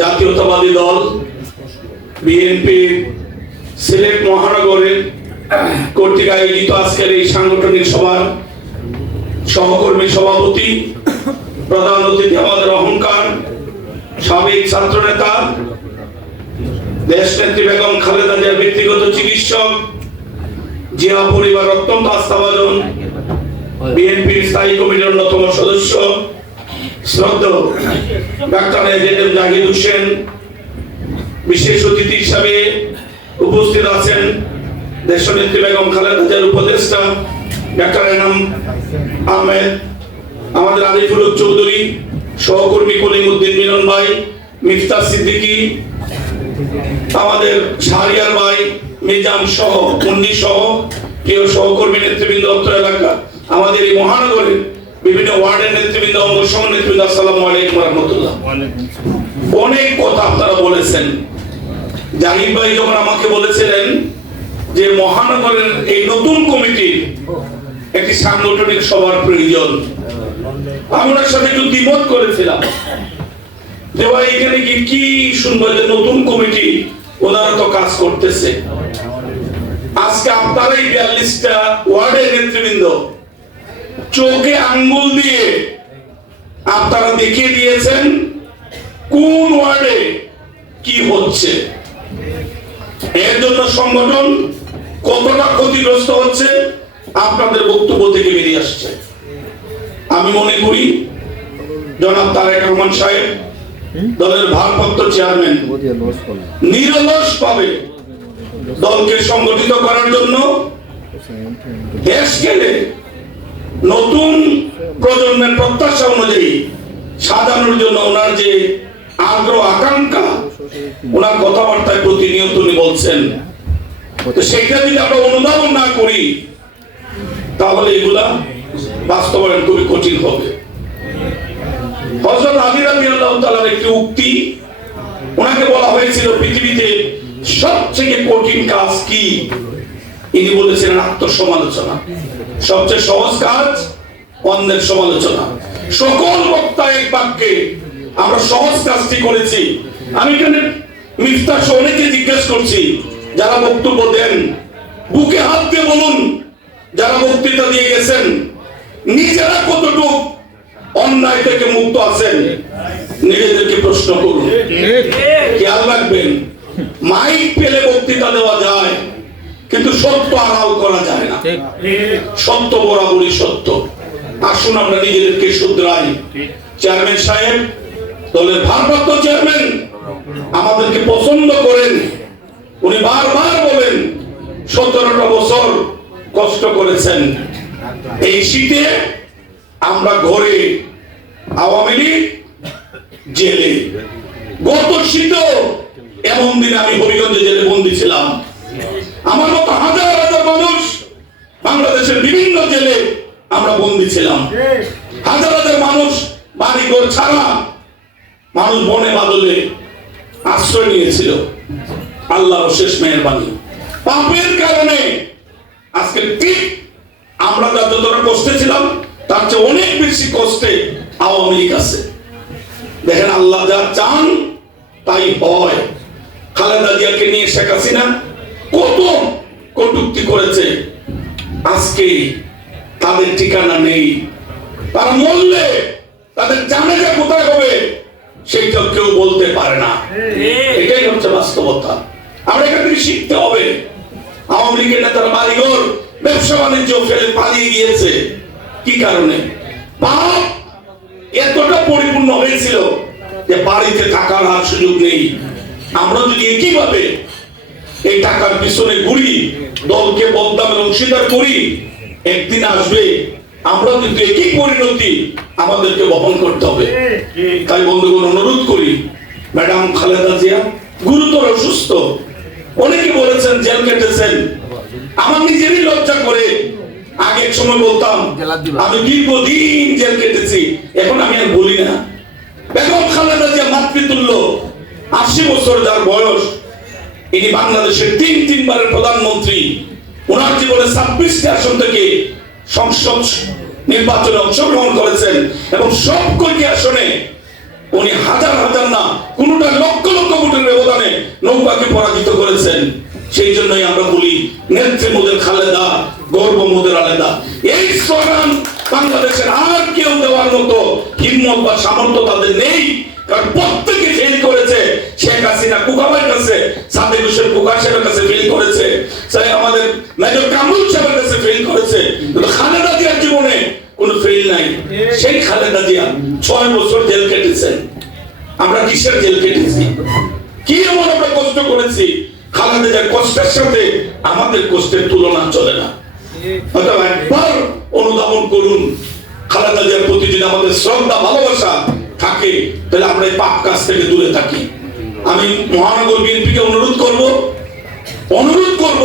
জাতীয়তাবাদী দল, বিএনপি, সিলেট মহানগরের কর্তৃক আয়োজিত আজকের এই সাংগঠনিক সভার সহকর্মী সভাপতি, প্রধান অতিথি আমাদের অহংকার, সাবেক ছাত্রনেতা দেশ নেত্রী বেগম খালেদা জিয়ার ব্যক্তিগত চিকিৎসক, জিয়া পরিবার অত্যন্ত আস্থাভাজন, বিএনপির স্থায়ী কমিটির অন্যতম সদস্য শ্রদ্ধ ডাক্তার জাহিদ হোসেন, বিশেষ অতিথি হিসাবে উপস্থিত আছেন দেশনেত্রী বেগম খালেদা জিয়ার উপদেষ্টা ডাক্তার এনাম আহমেদ, আমাদের আরিফুল চৌধুরী, সহকর্মী কলিমুদ্দিন মিলন ভাই মিফতা সিদ্দিকী, আমাদের শাহরিয়ার ভাই মিজাম সহ, মুন্নি সহ প্রিয় সহকর্মী নেতৃবৃন্দ অত্র এলাকা, আমাদের এই মহানগরের বিভিন্ন ওয়ার্ডের নেতৃবৃন্দ অঙ্গ সহ নেতৃবৃন্দ আসসালামু আলাইকুম রহমতুল্লাহ। অনেক কথা আপনারা বলেছেন। জাহিদ ভাই যখন আমাকে বলেছিলেন যে মহানগরের এই নতুন কমিটির একটি সাংগঠনিক সভার প্রয়োজন আমি ওনার সাথে একটু দ্বিমত করেছিলাম যে ভাই এখানে কি কি শুনব যে নতুন কমিটি ওনারা তো কাজ করতেছে। আজকে আপনারাই বিয়াল্লিশটা ওয়ার্ডের নেতৃবৃন্দ চোখে আঙ্গুল দিয়ে। আপনারা দেখিয়ে দিয়েছেন কোন ওয়ার্ডে কি হচ্ছে। এর জন্য সংগঠন কতটা ক্ষতিগ্রস্ত হচ্ছে আপনাদের বক্তব্য থেকে বেরিয়ে আসছে। আমি মনে করি জনাব তারেক রহমান সাহেব দলের ভারপ্রাপ্ত চেয়ারম্যান নিরলস পাবে দলকে সংগঠিত করার জন্য দেশকে নতুন প্রজন্মের প্রত্যাশা অনুযায়ী সাজানোর জন্য ওনার যে আগ্রহ, আকাঙ্ক্ষা, ওনার কথাবার্তায় প্রতিনিয়ত উনি বলছেন। তো সেইটা যদি আমরা অনুধাবন না করি, তাহলে এগুলা বাস্তবায়ন খুবই কঠিন হবে। হযরত আলী তাআলার একটি উক্তি, ওনাকে বলা হয়েছিল, পৃথিবীতে সবথেকে কঠিন কাজ কি? ইনি বলেছিলেন, আত্মসমালোচনা। সবচেয়ে সহজ কাজ অন্যের সমালোচনা। সকল বক্তা এক বাক্যে, আমরা সহজ কাজটি করেছি। আমি এখানে মিফতার সহ অনেকে জিজ্ঞেস করছি, যারা বক্তব্য দেন, বুকে হাত দিয়ে বলুন, যারা বক্তৃতা দিয়ে গেছেন, নিজেরা কতটুকু অন্যায় থেকে মুক্ত আছেন? নিজেদেরকে প্রশ্ন করুন। খেয়াল রাখবেন, মাইক পেলে বক্তৃতা দেওয়া যায়। কিন্তু সত্য আড়াল করা যায় না। সত্য বরাবরই সত্য। আসুন আমরা নিজেদেরকে শুধরাই। চেয়ারম্যান সাহেব দলের ভারপ্রাপ্ত চেয়ারম্যান আমাদেরকে পছন্দ করেন। উনি বারবার বলেন সতেরোটা বছর কষ্ট করেছেন। এই শীতে আমরা ঘরে আওয়ামী লীগ জেলে। গত শীতেও এমন দিন আমি হরিগঞ্জে জেলে বন্দি ছিলাম। আমার মতো হাজার হাজার মানুষ বাংলাদেশের বিভিন্ন জেলে আমরা বন্দি ছিলাম। হাজার হাজার মানুষ বাড়ি ঘর ছাড়া মানুষ বনে বাদলে আশ্রয় নিয়েছিল। আল্লাহর শেষ মেহরবানি। পাপের কারণে আজকে ঠিক আমরা যা যতটা কষ্টে ছিলাম, তার চেয়ে অনেক বেশি কষ্টে আওয়ামী লীগ আছে। দেখেন আল্লাহ যা চান তাই হয়। খালেদা জিয়াকে নিয়ে শেখ হাসিনা কত কটুক্তি করেছে। আজকে তাদের ঠিকানা নেই। তারা মরলে তাদের জানে যে কোথায় হবে সেইটা কেউ বলতে পারে না। এটাই হচ্ছে বাস্তবতা। আমরা এখান থেকে শিখতে হবে। আওয়ামী লীগের নেতারা বাড়িঘর, ব্যবসা বাণিজ্য ফেলে পালিয়ে গিয়েছে। কি কারণে? পাপ এতটা পরিপূর্ণ হয়েছিল যে বাড়িতে থাকার আর সুযোগ নেই। আমরা যদি একইভাবে এই টাকার পিছনে ঘুরি, দলকে বদনামের অংশীদার করি, একদিন আসবে, আমরা কিন্তু একই পরিণতি আমাদেরকে বহন করতে হবে। তাই বন্ধুগণ, অনুরোধ করি, ম্যাডাম খালেদা জিয়া গুরুতর অসুস্থ। অনেকে বলেছেন, জেল কেটেছেন। আমার নিজেরই লজ্জা করে। আগে এক সময় বলতাম, আমি দীর্ঘদিন জেল কেটেছি, এখন আমি আর বলি না। বেগম খালেদা জিয়া মাতৃতুল্য, আশি বছর যার বয়স ইনি বাংলাদেশের তিন তিনবারের প্রধানমন্ত্রী, ওনার জীবনে ছাব্বিশটি আসন থেকে সংসদ নির্বাচনে অংশগ্রহণ করেছেন এবং সব কয়টি আসনে উনি হাজার হাজার না, কোনটা লক্ষ লক্ষ ভোটের ব্যবধানে নৌকাকে পরাজিত করেছেন। সেই জন্যই আমরা বলি, নেত্রী মোদের খালেদা, গর্ব মোদের আলেদা। এই স্লোগান বাংলাদেশের আর কেউ দেওয়ার মতো হিম্মত বা সামর্থ্য তাদের নেই, কারণ প্রত্যেকে ফেল করে শেখ হাসিনা কুকামের কাছে, সাদেক হোসেন কুকা সাহেবের কাছে ফেল করেছে। সেই আমাদের মেজর কামরুল সাহেবের কাছে ফেল করেছে। খালেদা জিয়ার জীবনে কোনো ফেল নাই। সেই খালেদা জিয়া ছয় বছর জেল কেটেছেন আমরা কিসের জেল কেটেছি? কি এমন আমরা কষ্ট করেছি? খালেদা জিয়ার কষ্টের সাথে আমাদের কষ্টের তুলনা চলে না। হয়তো একবার অনুধাবন করুন, খালেদা জিয়ার প্রতি যদি আমাদের শ্রদ্ধা, ভালোবাসা থাকে, তাহলে আমরা এই পাপ কাজ থেকে দূরে থাকি। আমি মহানগর বিএনপিকে অনুরোধ করব অনুরোধ করব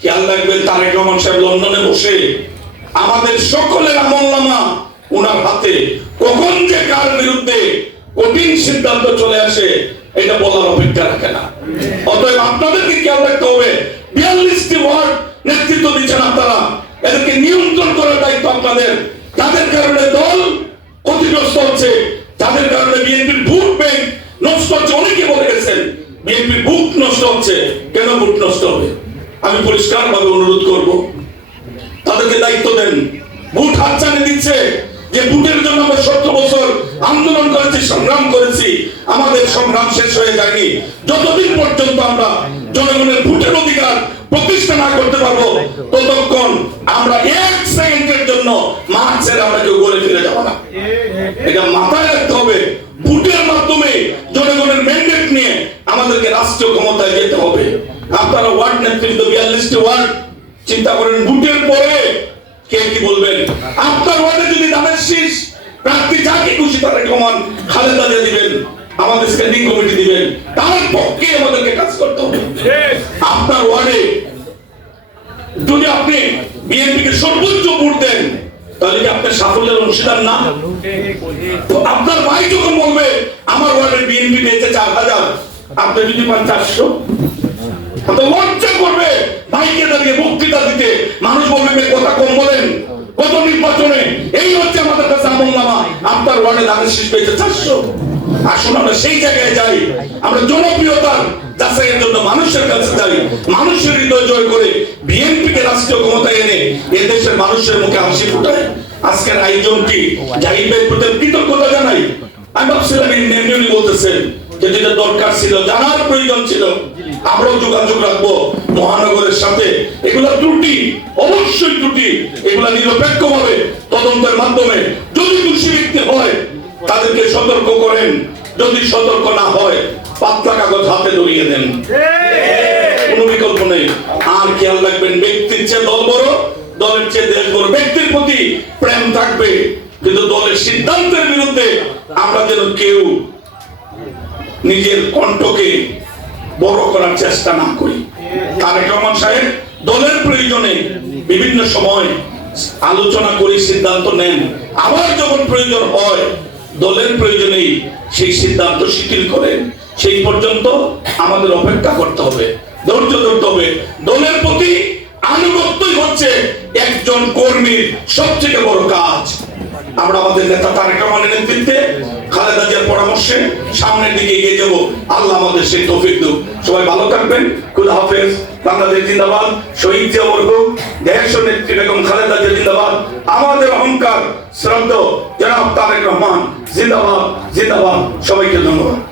খেয়াল রাখবেন তারেক রহমান সাহেব লন্ডনে বসে আমাদের সকলের আমলনামা ওনার হাতে কখন যে কার বিরুদ্ধে কঠিন সিদ্ধান্ত চলে আসে, এটা বলার অপেক্ষা রাখে না। অতএব আপনাদেরকে খেয়াল রাখতে হবে, বিয়াল্লিশটি ওয়ার্ড নেতৃত্ব দিচ্ছেন আপনারা, এদেরকে নিয়ন্ত্রণ করার দায়িত্ব আপনাদের। তাদের কারণে দল হচ্ছে কেন বুট নষ্ট হবে? আমি পরিষ্কার ভাবে অনুরোধ করব, তাদেরকে দায়িত্ব দেন। বুট হাতছানি দিচ্ছে যে বুটের জন্য আমরা সত্তর বছর আন্দোলন করেছি, সংগ্রাম করেছি, আমাদের সংগ্রাম শেষ হয়ে যায়নি। যতদিন পর্যন্ত আমরা জনগণের ভোটের অধিকার প্রতিষ্ঠা না করতে পারব, ততক্ষণ আমরা এক সেকেন্ডের জন্য মাঠ আমরা কেউ গড়ে ফিরে যাব না। এটা মাথায় রাখতে হবে, ভোটের মাধ্যমে আমাদেরকে রাষ্ট্রীয় ক্ষমতায় যেতে হবে। আপনারা ওয়ার্ড নেতৃত্ব বিয়াল্লিশটি ওয়ার্ড চিন্তা করেন, ভোটের পরে কে কি বলবেন? আপনার ওয়ার্ডে যদি ধানের শীষ, প্রার্থী যাকে খুশি তারা কমান খালেদা দিয়ে দিবেন, আমাদের স্ট্যান্ডিং কমিটি দিবেন। তার পক্ষে আমাদেরকে কাজ করতে হবে। আপনার ওয়ার্ডে যদি আপনি বিএনপিকে সর্বোচ্চ ভোট দেন, তাহলে কি আপনার সাফল্যের অংশীদার না? তো আপনার ভাই যখন বলবে, আমার ওয়ার্ডের বিএনপি পেয়েছে চার হাজার আপনি যদি পান চারশো লজ্জা করবে ভাইকে দাঁড়িয়ে বক্তৃতা দিতে। মানুষ বলবে কথা কম বলেন, কত নির্বাচনে? এই হচ্ছে আমাদের কাছে আমল নামা। আপনার ওয়ার্ডে ধানের শীষ পেয়েছে চারশো। আসুন, আমরা সেই জায়গায় যাই। আমরা জনপ্রিয়তার যাচাইয়ের জন্য মানুষের কাছে যাই। মানুষের হৃদয় জয় করে বিএনপিকে রাষ্ট্রীয় ক্ষমতায় এনে এ দেশের মানুষের মুখে হাসি ফুটায়। আজকের আয়োজনটি জাহিদ ভাইয়ের প্রতি কৃতজ্ঞতা জানাই। আমি ভাবছিলাম বলতেছেন। যে যেটা দরকার ছিল, জানার প্রয়োজন ছিল, আমরাও যোগাযোগ রাখব মহানগরের সাথে। এগুলা ত্রুটি, অবশ্যই ত্রুটি। এগুলা নিরপেক্ষ ভাবে তদন্তের মাধ্যমে যদি দোষী ব্যক্তি হয়, তাদেরকে সতর্ক করেন। যদি সতর্ক না হয় পাতলা কাগজ হাতে ধরিয়ে দেন। কোনো বিকল্প নেই। আর খেয়াল রাখবেন, ব্যক্তির চেয়ে দল বড়, দলের চেয়ে দেশ বড়। ব্যক্তির প্রতি প্রেম থাকবে, কিন্তু দলের সিদ্ধান্তের বিরুদ্ধে আমরা যেন কেউ নিজের কণ্ঠকে বড় করার চেষ্টা না করি। তারেক রহমান সাহেব দলের প্রয়োজনে বিভিন্ন সময় আলোচনা করে সিদ্ধান্ত নেন। আবার যখন প্রয়োজন হয়, দলের প্রয়োজনেই সেই সিদ্ধান্ত শিথিল করেন। সেই পর্যন্ত আমাদের অপেক্ষা করতে হবে, ধৈর্য ধরতে হবে। দলের প্রতি আনুগত্যই হচ্ছে একজন কর্মীর সবথেকে বড় কাজ। আমরা আমাদের নেতা তারেক রহমানের নেতৃত্বে খালেদা পরামর্শে সামনের দিকে এগিয়ে যাব। আল্লাহ আমাদের সেই তৌফিক দুক। সবাই ভালো থাকবেন। খুদা হাফেজ। বাংলাদেশ জিন্দাবাদ। শহীদ জিয়া বর্গ দেশ নেত্রী বেগম খালেদা জিয়া জিন্দাবাদ। আমাদের অহংকার শ্রদ্ধ। জনাব তারেক রহমান। জিন্দাবাদ। জিন্দাবাদ। সবাইকে ধন্যবাদ।